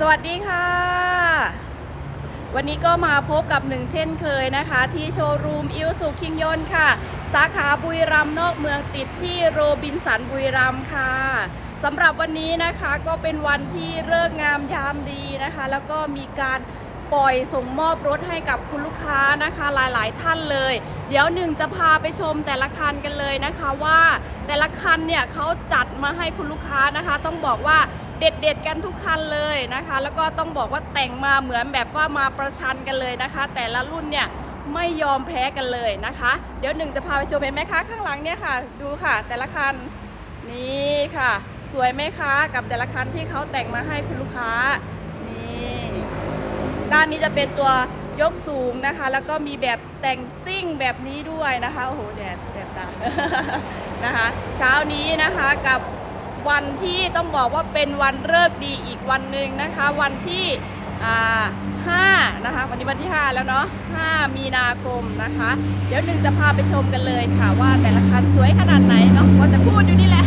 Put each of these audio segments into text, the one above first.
สวัสดีค่ะ วันนี้ก็มาพบกับหนึ่งเช่นเคยนะคะ ที่โชว์รูมอิวสุคิงยนค่ะ สาขาบุรีรัมย์นอกเมืองติดที่โรบินสันบุรีรัมย์ค่ะสำหรับวันนี้นะคะก็เป็นวันที่เลิกงามยามดีนะคะ แล้วก็มีการปล่อยส่งมอบรถให้กับคุณลูกค้านะคะหลายๆ ท่านเลย เดี๋ยวหนึ่งจะพาไปชมแต่ละคันกันเลยนะคะว่าแต่ละคันเนี่ยเขาจัดมาให้คุณลูกค้านะคะ ต้องบอกว่า เด็ดๆกันทุกคันเลยนะคะ แล้วก็ต้องบอกว่าแต่งมาเหมือนแบบว่ามาประชันกันเลยนะคะ แต่ละรุ่นเนี่ยไม่ยอมแพ้กันเลยนะคะ เดี๋ยวหนึ่งจะพาไปชมเห็นไหมคะข้างหลังเนี่ยค่ะ ดูค่ะ แต่ละคันนี่ค่ะ สวยไหมคะกับแต่ละคันที่เขาแต่งมาให้คุณลูกค้านี่ด้านนี้จะเป็นตัวยกสูงนะคะ แล้วก็มีแบบแต่งซิ่งแบบนี้ด้วยนะคะโอ้โหแดดแสบตานะคะ เช้านี้นะคะกับ วันที่ต้องบอกว่าเป็นวันเลิกดีอีกวันหนึ่งนะคะ วันที่5นะคะวันนี้วันที่ 5 แล้วเนาะ5มีนาคมนะคะ เดี๋ยวหนึ่งจะพาไปชมกันเลยค่ะว่าแต่ละคันสวยขนาดไหนเนาะว่าจะพูดอยู่นี่แหละ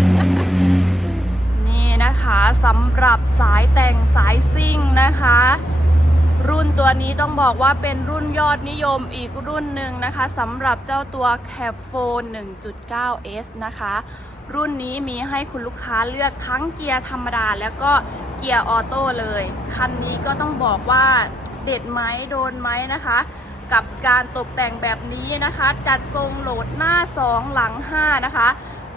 นี่นะคะสำหรับสายแต่งสายซิ่งนะคะ รุ่นตัวนี้ต้องบอกว่าเป็นรุ่นยอดนิยมอีกรุ่นหนึ่งนะคะสำหรับเจ้าตัว Cap Phone 1.9S นะคะ รุ่นนี้มีให้คุณลูกค้าเลือกทั้งเกียร์ธรรมดา แล้วก็เกียร์ออโต้เลย คันนี้ก็ต้องบอกว่าเด็ดไหมโดนไหมนะคะ กับการตกแต่งแบบนี้นะคะ จัดทรงโหลดหน้า 2 หลัง 5 นะคะ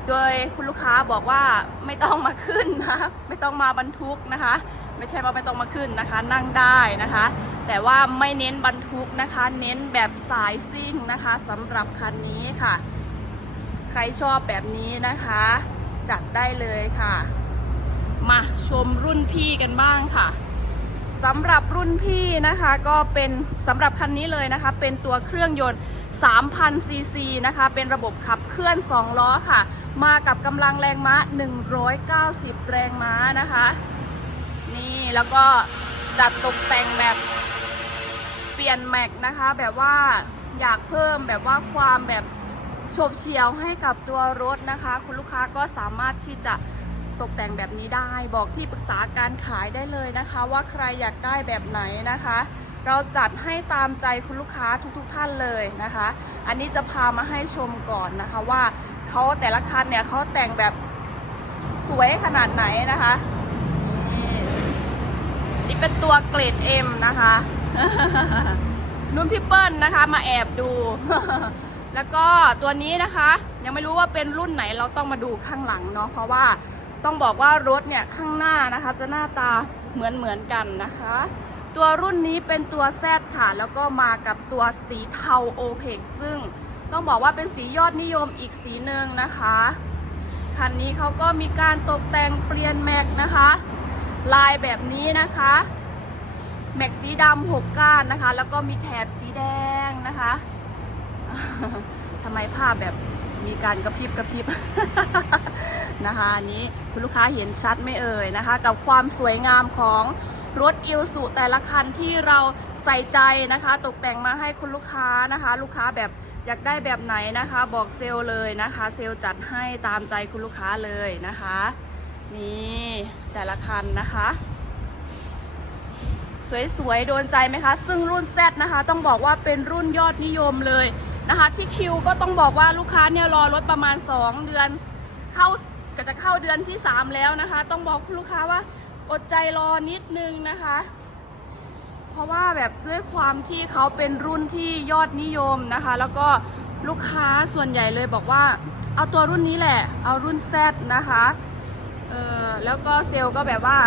โดยคุณลูกค้าบอกว่าไม่ต้องมาขึ้นนะไม่ต้องมาบรรทุกนะคะ ไม่ใช่ว่าไม่ต้องมาขึ้นนะคะ นั่งได้นะคะ แต่ว่าไม่เน้นบรรทุกนะคะ เน้นแบบสายซิ่งนะคะสำหรับคันนี้ค่ะ ใครชอบแบบนี้นะคะ จัดได้เลยค่ะ มาชมรุ่นพี่กันบ้างค่ะสำหรับรุ่นพี่นะคะก็เป็นสำหรับคันนี้เลยนะคะ เป็นตัวเครื่องยนต์ 3,000 ซีซีนะคะ เป็นระบบขับเคลื่อน 2 ล้อค่ะ มากับกำลังแรงม้า 190 แรงม้านะคะ นี่แล้วก็จัดตกแต่งแบบเปลี่ยนแม็กนะคะ แบบว่าอยากเพิ่มแบบว่าความแบบ โฉบเฉี่ยวให้กับตัวรถนะคะ คุณลูกค้าก็สามารถที่จะตกแต่งแบบนี้ได้ บอกที่ปรึกษาการขายได้เลยนะคะ ว่าใครอยากได้แบบไหนนะคะ เราจัดให้ตามใจคุณลูกค้าทุกๆทท่านเลยนะคะ อันนี้จะพามาให้ชมก่อนนะคะว่าเขาแต่ละคันเนี่ยเขาแต่งแบบสวยขนาดไหนนะคะนี่นี่เป็นตัวเกรด M นะคะ นุ่นพี่เปิ้ลนะคะ มาแอบดู แล้วก็ตัวนี้นะคะ ยังไม่รู้ว่าเป็นรุ่นไหนเราต้องมาดูข้างหลังเนาะเพราะว่าต้องบอกว่ารถเนี่ยข้างหน้านะคะ จะหน้าตาเหมือนเหมือนกันนะคะ ตัวรุ่นนี้เป็นตัวแซดค่ะ แล้วก็มากับตัวสีเทาโอเพกซึ่งต้องบอกว่าเป็นสียอดนิยมอีกสีหนึ่งนะคะคันนี้เขาก็มีการตกแต่งเปลี่ยนแม็กนะคะ ลายแบบนี้นะคะแม็กสีดำหกก้านนะคะ แล้วก็มีแถบสีแดงนะคะ ทำไมภาพแบบมีการกระพริบกระพริบนะคะอันนี้คุณลูกค้าเห็นชัดไม่เอ่ยนะคะ กับความสวยงามของรถอิลสุแต่ละคันที่เราใส่ใจนะคะ ตกแต่งมาให้คุณลูกค้านะคะ ลูกค้าแบบอยากได้แบบไหนนะคะ บอกเซลเลยนะคะ เซลจัดให้ตามใจคุณลูกค้าเลยนะคะนี่แต่ละคันนะคะ สวยๆโดนใจไหมคะ ซึ่งรุ่น Z นะคะ ต้องบอกว่าเป็นรุ่นยอดนิยมเลย นะคะ ที่คิวก็ต้องบอกว่าลูกค้าเนี่ยรอรถประมาณ 2 เดือนเข้าก็จะเข้าเดือนที่ 3 แล้วนะคะ ต้องบอกคุณลูกค้าว่าอดใจรอนิดนึงนะคะ เพราะว่าแบบด้วยความที่เขาเป็นรุ่นที่ยอดนิยมนะคะ แล้วก็ลูกค้าส่วนใหญ่เลยบอกว่า เอาตัวรุ่นนี้แหละ เอารุ่น Z นะคะเออแล้วก็เซลก็แบบว่า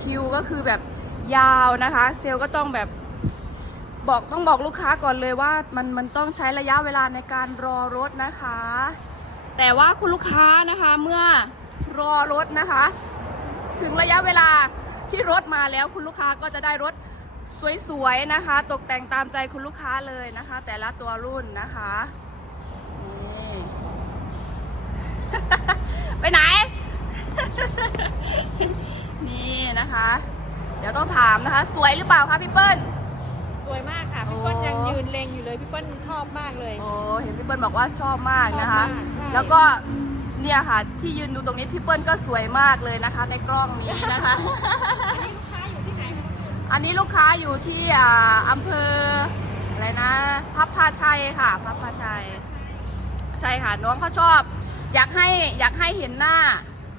คิวก็คือแบบยาวนะคะ เซลก็ต้องแบบ บอกต้องบอกลูกค้าก่อนเลยว่ามันมันต้องใช้ระยะเวลาในการรอรถนะคะ แต่ว่าคุณลูกค้านะคะเมื่อรอรถนะคะ ถึงระยะเวลาที่รถมาแล้วคุณลูกค้าก็จะได้รถสวยๆนะคะ ตกแต่งตามใจคุณลูกค้าเลยนะคะ แต่ละตัวรุ่นนะคะนี่ไปไหน นี่นะคะ เดี๋ยวต้องถามนะคะ สวยหรือเปล่าคะพี่เปิ้ล สวยมากค่ะ พี่โอ้เปิ้ลยังยืนเลงอยู่เลย พี่เปิ้ลชอบมากเลย โอ้เห็นพี่เปิ้ลบอกว่าชอบมากนะคะ ชอบมากใช่ แล้วก็เนี่ยค่ะที่ยืนดูตรงนี้พี่เปิ้ลก็สวยมากเลยนะคะ ในกล้องนี้นะคะ อันนี้ลูกค้าอยู่ที่ไหนคะอันนี้ลูกค้าอยู่ที่อ่าอำเภออะไรนะพับพาชัยค่ะพับพาชัย ใช่ค่ะน้องเขาชอบ อยากให้อยากให้เห็นหน้า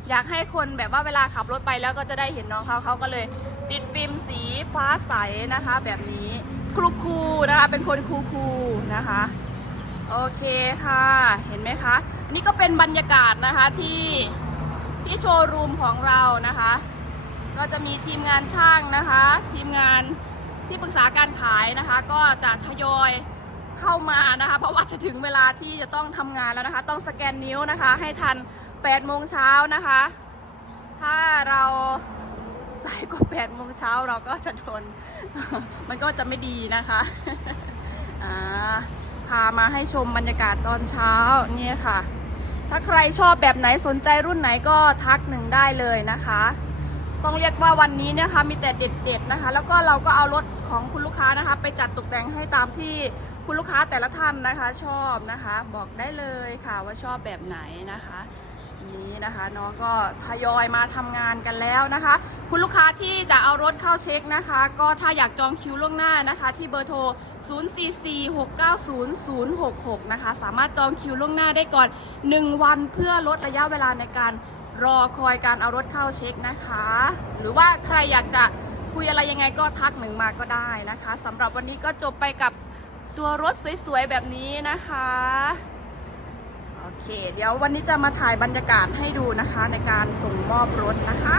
อยากให้คนแบบว่าเวลาขับรถไปแล้วก็จะได้เห็นน้องเขาเขาก็เลยติดฟิล์มสี ฟ้าใสนะคะ แบบนี้ครูคูๆนะคะ เป็นคนคูคูๆนะคะ โอเคค่ะ เห็นไหมคะ อันนี้ก็เป็นบรรยากาศนะคะที่ที่โชว์รูมของเรานะคะ ก็จะมีทีมงานช่างนะคะ ทีมงานที่ปรึกษาการขายนะคะ ก็จะทยอยเข้ามานะคะ เพราะว่าจะถึงเวลาที่จะต้องทำงานแล้วนะคะ ต้องสแกนนิ้วนะคะ ให้ทัน8โมงเช้านะคะ ถ้าเรา สายกว่า8โมงเช้าเราก็จะโดน มันก็จะไม่ดีนะคะอ่าพามาให้ชมบรรยากาศตอนเช้าเนี่ยค่ะ ถ้าใครชอบแบบไหนสนใจรุ่นไหนก็ทักหนึ่งได้เลยนะคะ ต้องเรียกว่าวันนี้เนี่ยค่ะมีแต่เด็ดๆนะคะ แล้วก็เราก็เอารถของคุณลูกค้านะคะ ไปจัดตกแต่งให้ตามที่คุณลูกค้าแต่ละท่านนะคะ ชอบนะคะ บอกได้เลยค่ะว่าชอบแบบไหนนะคะ นี้นะคะน้องก็ทยอยมาทำงานกันแล้วนะคะ คุณลูกค้าที่จะเอารถเข้าเช็คนะคะ ก็ถ้าอยากจองคิวล่วงหน้านะคะ ที่เบอร์โทร 044690066 นะคะ สามารถจองคิวล่วงหน้าได้ก่อน 1 วันเพื่อลดระยะเวลาในการรอคอยการเอารถเข้าเช็คนะคะ หรือว่าใครอยากจะคุยอะไรยังไงก็ทักหนึ่งมาก็ได้นะคะสำหรับวันนี้ก็จบไปกับตัวรถสวยๆแบบนี้นะคะ โอเค เดี๋ยววันนี้จะมาถ่ายบรรยากาศให้ดูนะคะในการส่งมอบรถนะคะ